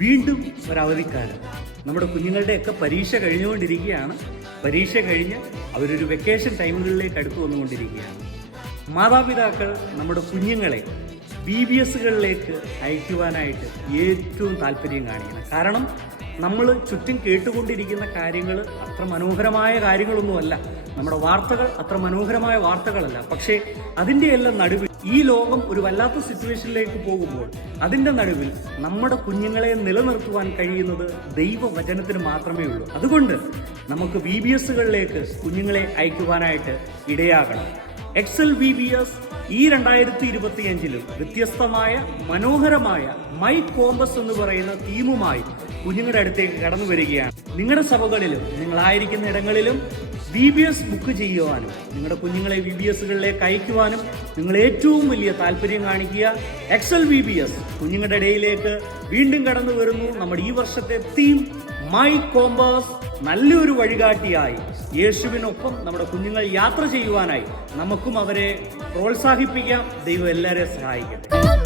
വീണ്ടും ഒരവധിക്കാലം. നമ്മുടെ കുഞ്ഞുങ്ങളുടെയൊക്കെ പരീക്ഷ കഴിഞ്ഞുകൊണ്ടിരിക്കുകയാണ്. പരീക്ഷ കഴിഞ്ഞ് അവരൊരു വെക്കേഷൻ ടൈമുകളിലേക്ക് അടുത്ത് വന്നുകൊണ്ടിരിക്കുകയാണ്. മാതാപിതാക്കൾ നമ്മുടെ കുഞ്ഞുങ്ങളെ VBSകളിലേക്ക് അയക്കുവാനായിട്ട് ഏറ്റവും താല്പര്യം കാണിക്കണം. കാരണം നമ്മൾ ചുറ്റും കേട്ടുകൊണ്ടിരിക്കുന്ന കാര്യങ്ങൾ അത്ര മനോഹരമായ കാര്യങ്ങളൊന്നുമല്ല, നമ്മുടെ വാർത്തകൾ അത്ര മനോഹരമായ വാർത്തകളല്ല. പക്ഷേ അതിൻ്റെ എല്ലാം നടുവിൽ ഈ ലോകം ഒരു വല്ലാത്ത സിറ്റുവേഷനിലേക്ക് പോകുമ്പോൾ അതിൻ്റെ നടുവിൽ നമ്മുടെ കുഞ്ഞുങ്ങളെ നിലനിർത്തുവാൻ കഴിയുന്നത് ദൈവവചനത്തിന് മാത്രമേ ഉള്ളൂ. അതുകൊണ്ട് നമുക്ക് VBSകളിലേക്ക് കുഞ്ഞുങ്ങളെ അയക്കുവാനായിട്ട് ഇടയാകണം. എക്സൽ VBS ഈ 2025 വ്യത്യസ്തമായ മനോഹരമായ മൈ കോമ്പസ് എന്ന് പറയുന്ന തീമുമായി കുഞ്ഞുങ്ങളുടെ അടുത്തേക്ക് കടന്നു വരികയാണ്. നിങ്ങളുടെ സഭകളിലും നിങ്ങളായിരിക്കുന്ന ഇടങ്ങളിലും VBS ബുക്ക് ചെയ്യുവാനും നിങ്ങളുടെ കുഞ്ഞുങ്ങളെ VBSകളിലേക്ക് അയക്കുവാനും നിങ്ങൾ ഏറ്റവും വലിയ താല്പര്യം കാണിക്കുക. എക്സൽ VBS കുഞ്ഞുങ്ങളുടെ ഇടയിലേക്ക് വീണ്ടും കടന്നു വരുന്നു. നമ്മുടെ ഈ വർഷത്തെ തീം മൈ കോമ്പസ്, നല്ലൊരു വഴികാട്ടിയായി യേശുവിനൊപ്പം നമ്മുടെ കുഞ്ഞുങ്ങൾ യാത്ര ചെയ്യുവാനായി നമുക്കും അവരെ പ്രോത്സാഹിപ്പിക്കാം. ദൈവം എല്ലാവരെയും സഹായിക്കട്ടെ.